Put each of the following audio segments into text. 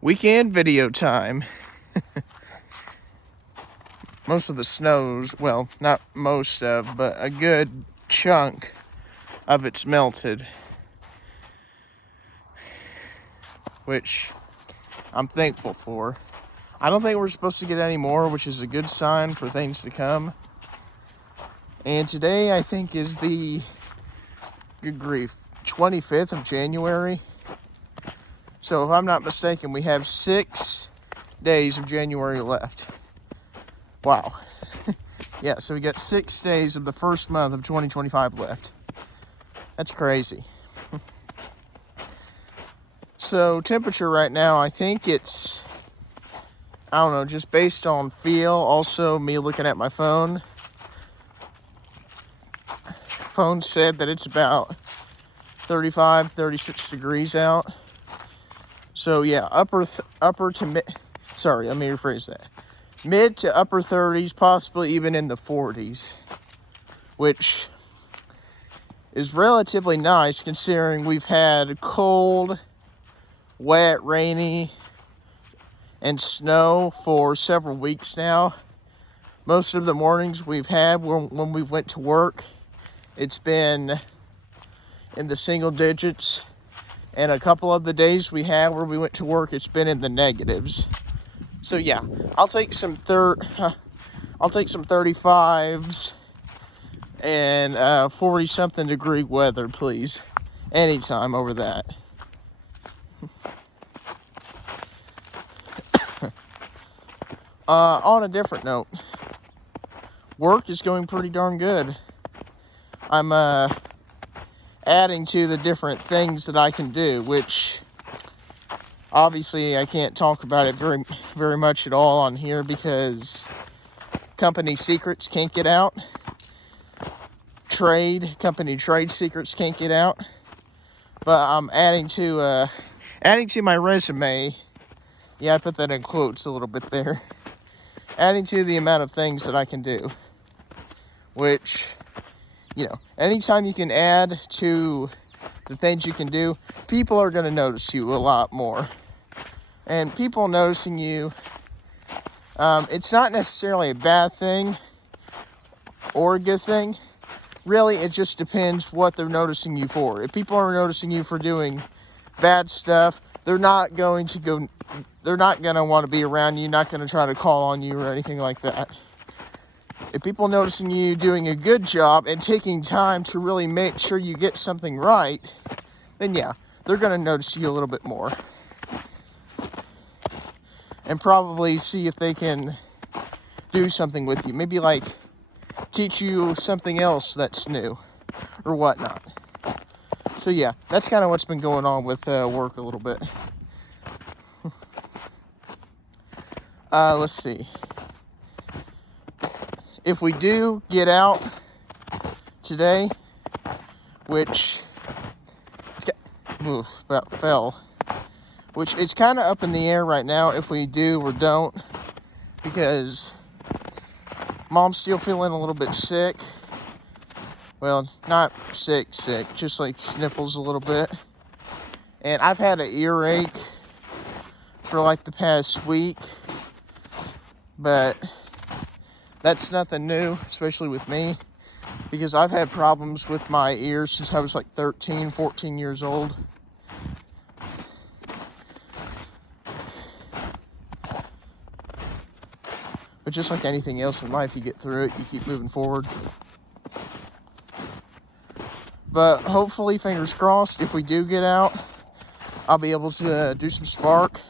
Weekend video time. Most of the snows, well, not most of, but a good chunk of it's melted. Which I'm thankful for. I don't think we're supposed to get any more, which is a good sign for things to come. And today, I think, is the, good grief, 25th of January. So if I'm not mistaken, we have 6 days of January left. Wow. Yeah, so we got 6 days of the first month of 2025 left. That's crazy. So temperature right now, I think it's, I don't know, just based on feel. Also, me looking at my phone. Phone said that it's about 35, 36 degrees out. So yeah, upper to mid, sorry, let me rephrase that. Mid to upper 30s, possibly even in the 40s, which is relatively nice considering we've had cold, wet, rainy, and snow for several weeks now. Most of the mornings we've had when we went to work, it's been in the single digits. And a couple of the days we had where we went to work, it's been in the negatives. So yeah, I'll take some 35s and 40-something degree weather, please. Anytime over that. On a different note, work is going pretty darn good. I'm adding to the different things that I can do, which obviously I can't talk about it very much at all on here because company secrets can't get out. Company trade secrets can't get out. But I'm adding to my resume. Yeah, I put that in quotes a little bit there. Adding to the amount of things that I can do. Which, you know, anytime you can add to the things you can do, people are going to notice you a lot more. And people noticing you, it's not necessarily a bad thing or a good thing. Really, it just depends what they're noticing you for. If people are noticing you for doing bad stuff, they're not going to want to be around you, not going to try to call on you or anything like that. If people noticing you doing a good job and taking time to really make sure you get something right, then yeah, they're going to notice you a little bit more. And probably see if they can do something with you. Maybe like teach you something else that's new or whatnot. So yeah, that's kind of what's been going on with work a little bit. Let's see. If we do get out today, which about fell, which it's kind of up in the air right now if we do or don't, because Mom's still feeling a little bit sick. Well, not sick, just like sniffles a little bit. And I've had an earache for like the past week, but that's nothing new, especially with me, because I've had problems with my ears since I was like 13, 14 years old. But just like anything else in life, you get through it, you keep moving forward. But hopefully, fingers crossed, if we do get out, I'll be able to do some Spark.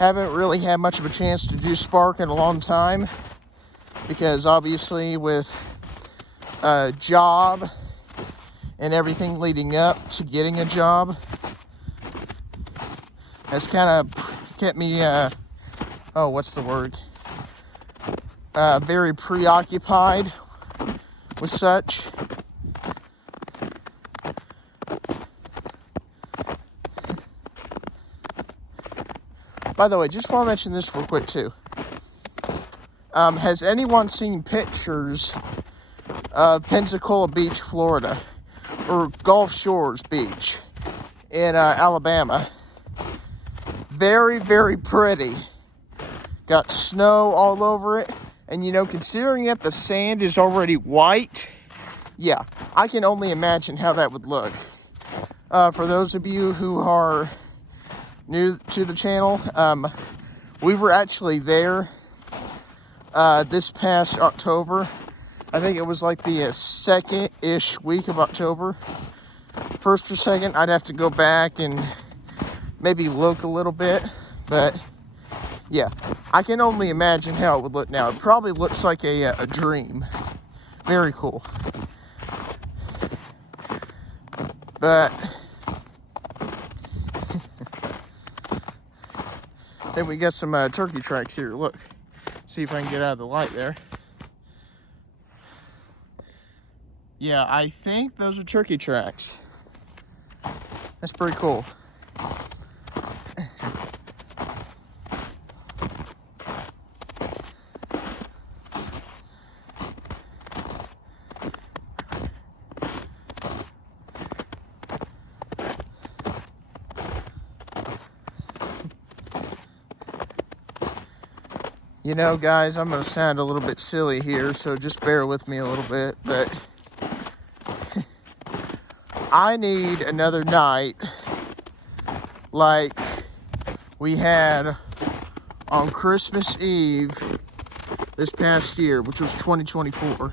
Haven't really had much of a chance to do Spark in a long time, because obviously with a job and everything leading up to getting a job has kind of kept me, very preoccupied with such. By the way, just want to mention this real quick too. Has anyone seen pictures of Pensacola Beach, Florida, or Gulf Shores Beach in Alabama? very, very pretty. Got snow all over it. And, you know, considering that the sand is already white, yeah, I can only imagine how that would look. For those of you who are new to the channel, we were actually there this past October. I think it was like the second-ish week of October. First or second, I'd have to go back and maybe look a little bit. But, yeah, I can only imagine how it would look now. It probably looks like a dream. Very cool. But then we got some turkey tracks here. Look, see if I can get out of the light there. Yeah, I think those are turkey tracks. That's pretty cool. You know, guys, I'm going to sound a little bit silly here, so just bear with me a little bit, but I need another night like we had on Christmas Eve this past year, which was 2024.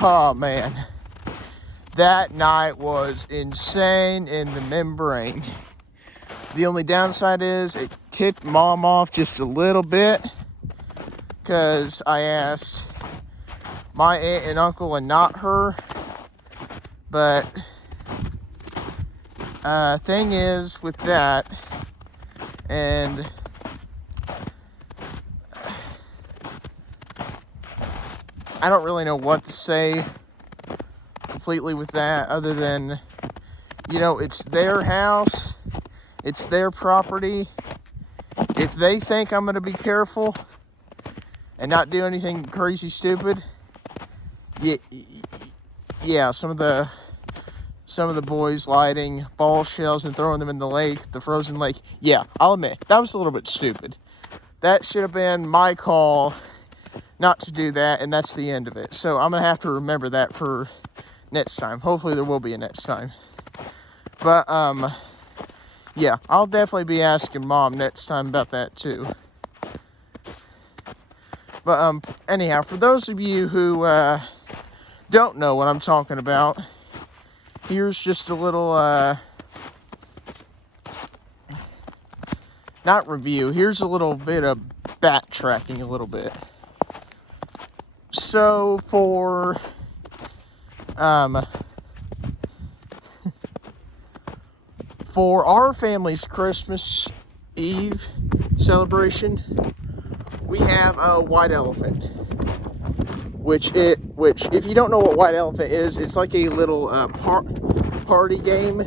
Oh, man. That night was insane in the membrane. The only downside is it ticked Mom off just a little bit, because I asked my aunt and uncle and not her. But thing is with that, and I don't really know what to say completely with that, other than, you know, it's their house, it's their property. If they think I'm going to be careful and not do anything crazy stupid, yeah, some of the boys lighting ball shells and throwing them in the lake, the frozen lake, yeah, I'll admit, that was a little bit stupid. That should have been my call not to do that, and that's the end of it. So I'm going to have to remember that for next time. Hopefully there will be a next time. But, yeah, I'll definitely be asking Mom next time about that too. But, anyhow, for those of you who, don't know what I'm talking about, here's just a little, not review, here's a little bit of backtracking a little bit. So, for our family's Christmas Eve celebration, we have a white elephant, which if you don't know what white elephant is, it's like a little party game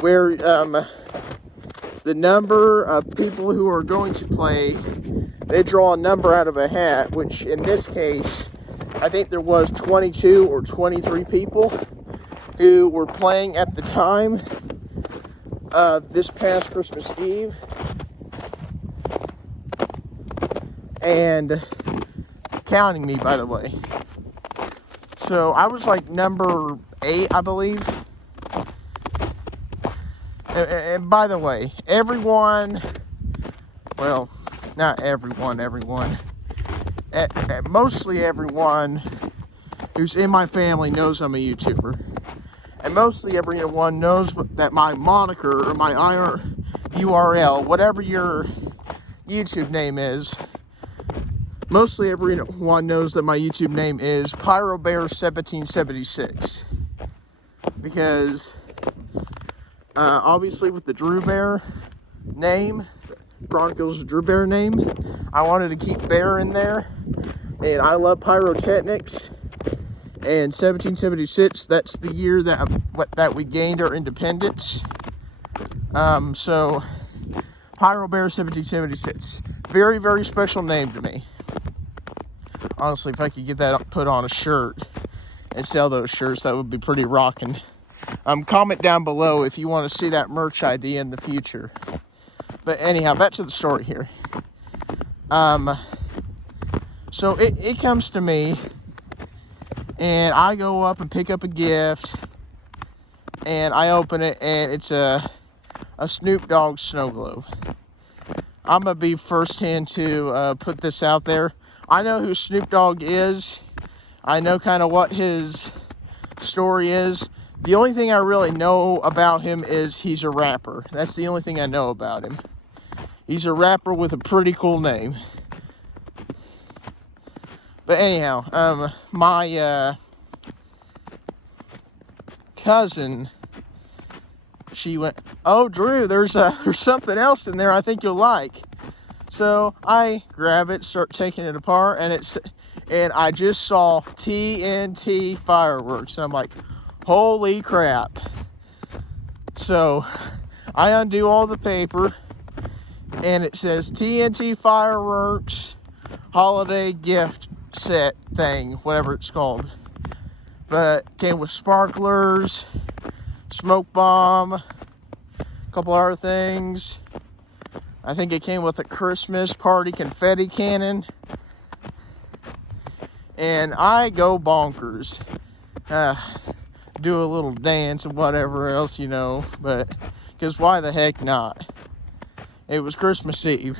where the number of people who are going to play, they draw a number out of a hat, which in this case, I think there was 22 or 23 people who were playing at the time of this past Christmas Eve. And counting me, by the way. So I was like number 8, I believe. And by the way, everyone, well, not everyone, mostly everyone who's in my family knows I'm a YouTuber. And mostly everyone knows that my moniker, or my URL, whatever your YouTube name is, mostly everyone knows that my YouTube name is PyroBear1776. Because, obviously with the Drew Bear name, Chronicles Drew Bear name, I wanted to keep Bear in there. And I love pyrotechnics. And 1776, that's the year that we gained our independence. So, PyroBear1776. Very, very special name to me. Honestly, if I could get that put on a shirt and sell those shirts, that would be pretty rocking. Comment down below if you want to see that merch idea in the future. But anyhow, back to the story here. So it comes to me, and I go up and pick up a gift, and I open it, and it's a Snoop Dogg snow globe. I'm going to be firsthand to put this out there. I know who Snoop Dogg is. I know kind of what his story is. The only thing I really know about him is he's a rapper. That's the only thing I know about him. He's a rapper with a pretty cool name. But anyhow, my cousin, she went, "Oh, Drew, there's something else in there I think you'll like." So I grab it, start taking it apart, and I just saw TNT fireworks, and I'm like, holy crap. So I undo all the paper, and it says TNT fireworks holiday gift set thing, whatever it's called. But it came with sparklers, smoke bomb, a couple other things. I think it came with a Christmas party confetti cannon. And I go bonkers. Do a little dance and whatever else, but because why the heck not? It was Christmas Eve.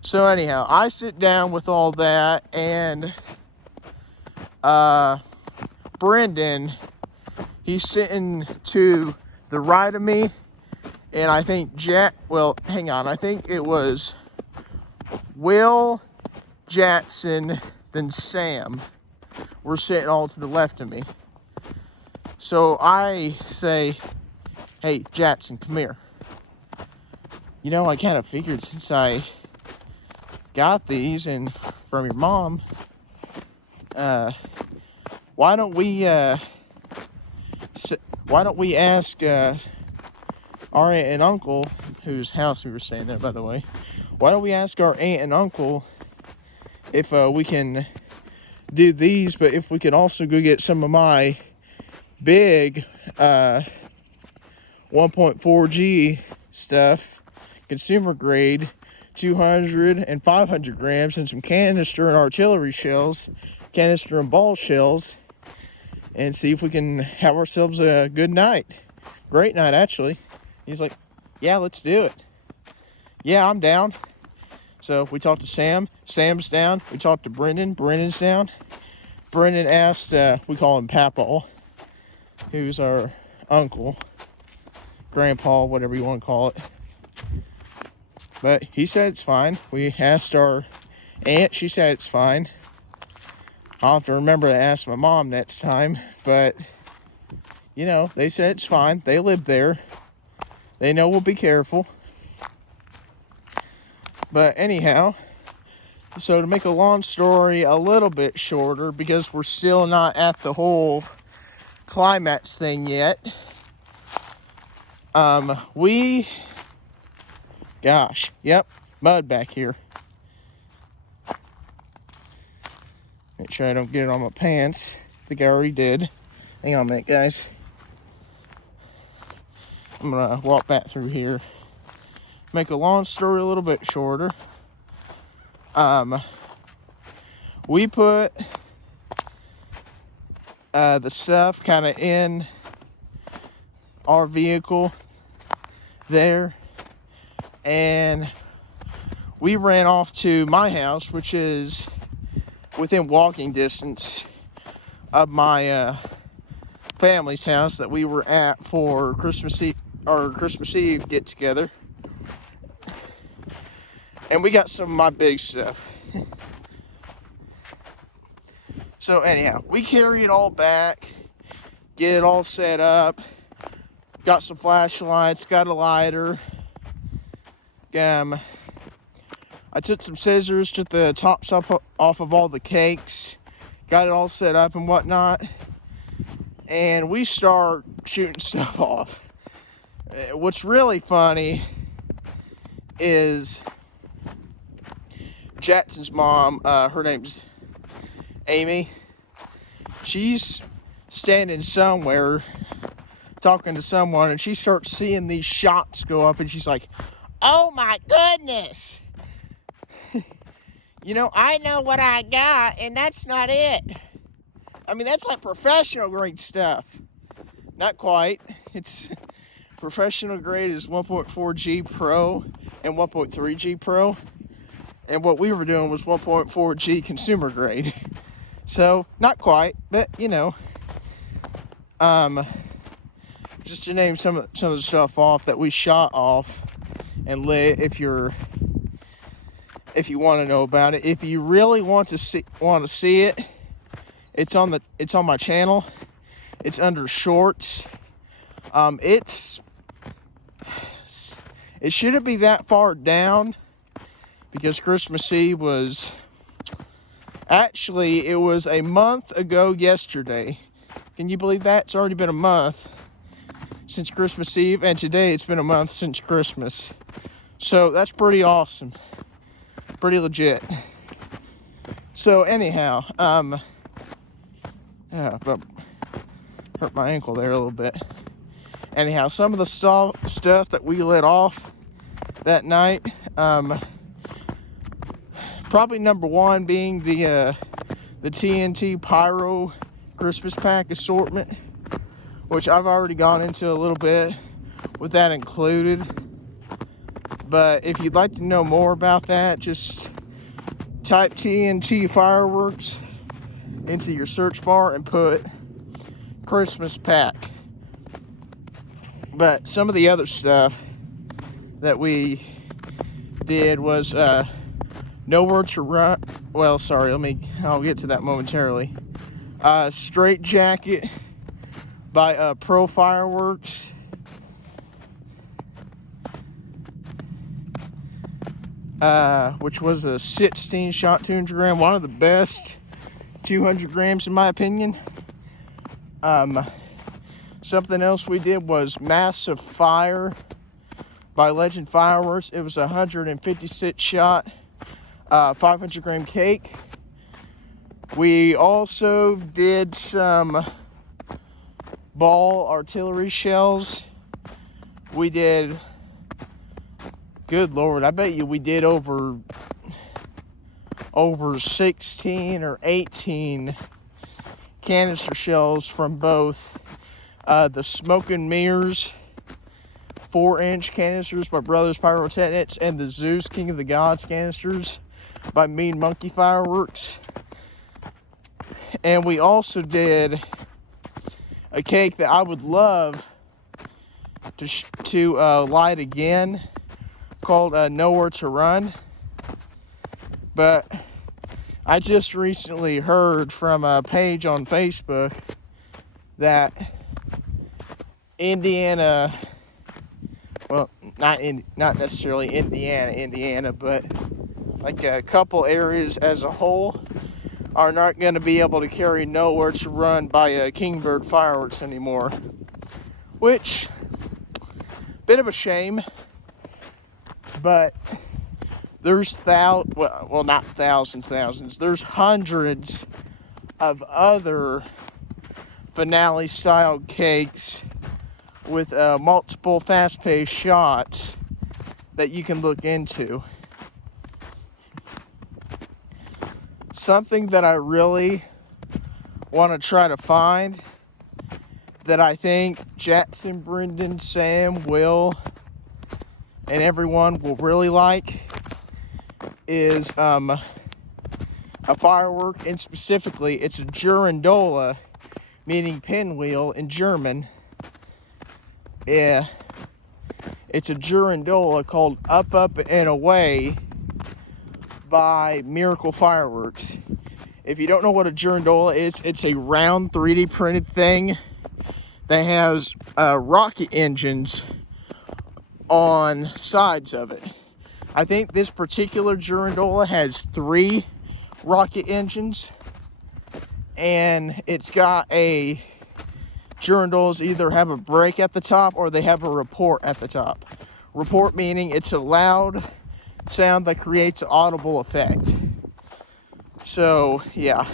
So anyhow, I sit down with all that, and Brendan, he's sitting to the right of me, and I think I think it was Will, Jackson, then Sam were sitting all to the left of me. So I say, "Hey, Jackson, come here. I kind of figured since I got these and from your mom, why don't we ask our aunt and uncle, whose house we were staying there, by the way, why don't we ask our aunt and uncle if we can do these, but if we can also go get some of my big 1.4G stuff, consumer grade, 200 and 500 grams, and some canister and artillery shells, canister and ball shells, and see if we can have ourselves a good night. Great night, actually." He's like, "Yeah, let's do it." Yeah, I'm down. So we talked to Sam. Sam's down. We talked to Brendan. Brendan's down. Brendan asked, we call him Papaw, who's our uncle, grandpa, whatever you want to call it. But he said it's fine. We asked our aunt. She said it's fine. I'll have to remember to ask my mom next time. But, they said it's fine. They live there. They know we'll be careful. But anyhow, so to make a long story a little bit shorter, because we're still not at the whole climax thing yet, mud back here. Make sure I don't get it on my pants. I think I already did. Hang on a minute, guys. I'm gonna walk back through here. Make a long story a little bit shorter. We put the stuff kind of in our vehicle there, and we ran off to my house, which is within walking distance of my family's house that we were at for Christmas Eve get together. And we got some of my big stuff. So anyhow, we carry it all back, get it all set up, got some flashlights, got a lighter. I took some scissors, took the tops off of all the cakes, got it all set up and whatnot, and we start shooting stuff off. What's really funny is Jackson's mom, her name's Amy. She's standing somewhere talking to someone, and she starts seeing these shots go up, and she's like, Oh my goodness. You know, I know what I got, and that's not it. I mean, that's like professional grade stuff. Not quite. It's professional grade is 1.4G Pro and 1.3G Pro. And what we were doing was 1.4G consumer grade. So, not quite, but you know. Just to name some of the stuff off that we shot off and lit, if you want to know about it. If you really want to see it, it's on my channel. It's under shorts. It shouldn't be that far down because Christmas Eve was actually, it was a month ago yesterday. Can you believe that? It's already been a month since Christmas Eve, and today it's been a month since Christmas. So that's pretty awesome. Pretty legit. So anyhow, yeah, but hurt my ankle there a little bit. Anyhow, some of the stuff that we lit off that night, probably number one being the TNT Pyro Christmas pack assortment, which I've already gone into a little bit with that included. But if you'd like to know more about that, just type TNT fireworks into your search bar and put Christmas pack. But some of the other stuff that we did was Nowhere to Run. Well, sorry, I'll get to that momentarily. Straight Jacket by Pro Fireworks. Which was a 16 shot 200 gram, one of the best 200 grams in my opinion. Something else we did was Massive Fire by Legend Fireworks. It was a 156 shot 500 gram cake. We also did some ball artillery shells. We did, good Lord, I bet you we did over 16 or 18 canister shells from both the Smoke and Mirrors 4-inch canisters by Brothers Pyrotechnics and the Zeus King of the Gods canisters by Mean Monkey Fireworks. And we also did a cake that I would love to light again, called Nowhere to Run. But I just recently heard from a page on Facebook that Indiana, well, not necessarily Indiana, but like a couple areas as a whole are not going to be able to carry Nowhere to Run by Kingbird Fireworks anymore, which, bit of a shame. But there's not thousands, there's hundreds of other finale style cakes with multiple fast-paced shots that you can look into. Something that I really want to try to find that I think Jackson, Brendan, Sam, Will, and everyone will really like is a firework, and specifically it's a Girandola, meaning pinwheel in German. Yeah, it's a Girandola called Up, Up, and Away by Miracle Fireworks. If you don't know what a Girandola is, it's a round 3D printed thing that has rocket engines on sides of it. I think this particular Girandola has 3 rocket engines, and it's got Girandolas either have a brake at the top or they have a report at the top. Report meaning it's a loud sound that creates an audible effect. So yeah,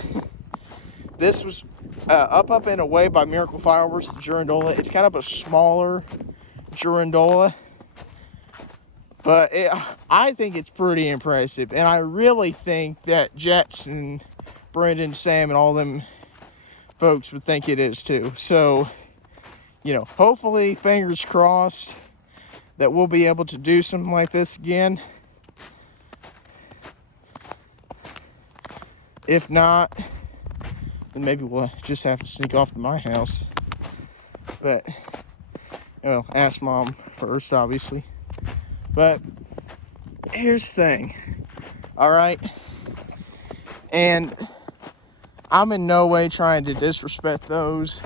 this was Up, Up, and Away by Miracle Fireworks, the Girandola. It's kind of a smaller Girandola, But I think it's pretty impressive. And I really think that Jackson, Brendan, Sam, and all them folks would think it is too. So, you know, hopefully, fingers crossed, that we'll be able to do something like this again. If not, then maybe we'll just have to sneak off to my house. But, well, ask Mom first, obviously. But here's the thing, all right? And I'm in no way trying to disrespect those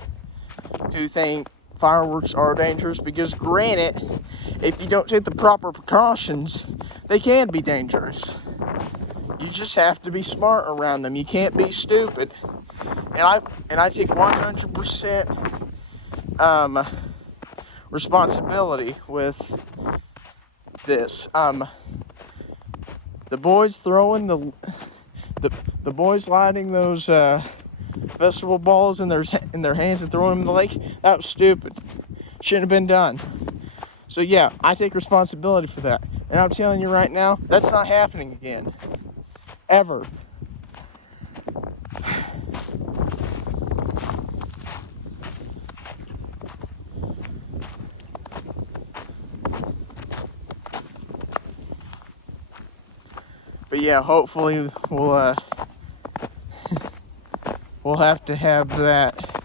who think fireworks are dangerous, because granted, if you don't take the proper precautions, they can be dangerous. You just have to be smart around them. You can't be stupid. And I take 100% responsibility with this. The boys throwing the boys lighting those festival balls in their hands and throwing them in the lake, that was stupid. Shouldn't have been done. So yeah, I take responsibility for that. And I'm telling you right now, that's not happening again. Ever. But yeah, hopefully we'll have to have that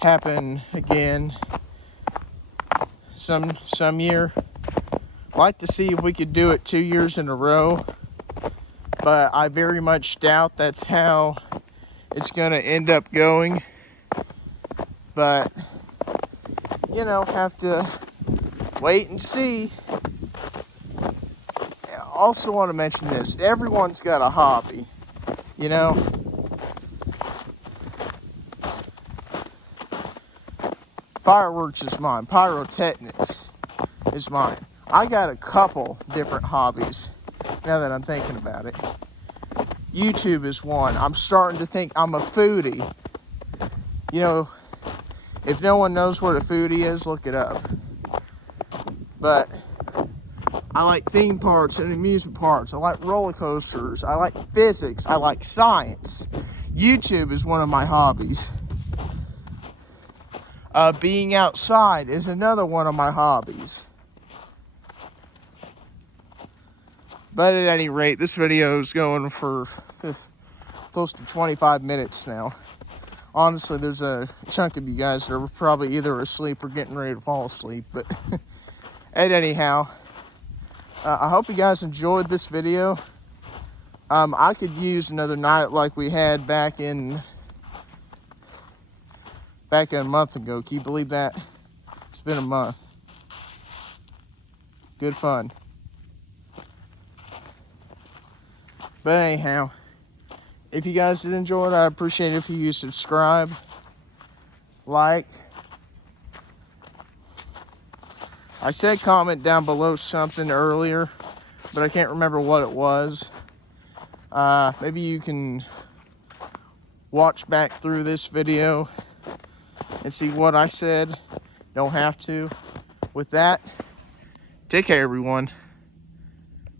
happen again some year. I'd like to see if we could do it 2 years in a row, but I very much doubt that's how it's gonna end up going. But you know, have to wait and see. I also want to mention this: everyone's got a hobby, you know. Fireworks is mine. Pyrotechnics is mine. I got a couple different hobbies now that I'm thinking about it. YouTube is one. I'm starting to think I'm a foodie. You know, if no one knows what a foodie is, look it up. But I like theme parks and amusement parks. I like roller coasters. I like physics. I like science. YouTube is one of my hobbies. Being outside is another one of my hobbies. But at any rate, this video is going for close to 25 minutes now. Honestly, there's a chunk of you guys that are probably either asleep or getting ready to fall asleep. But anyhow, I hope you guys enjoyed this video. I could use another night like we had back a month ago. Can you believe that? It's been a month. Good fun. But anyhow, if you guys did enjoy it, I appreciate it if you subscribe, like. I said comment down below something earlier, but I can't remember what it was. Maybe you can watch back through this video and see what I said. Don't have to. With that, take care, everyone.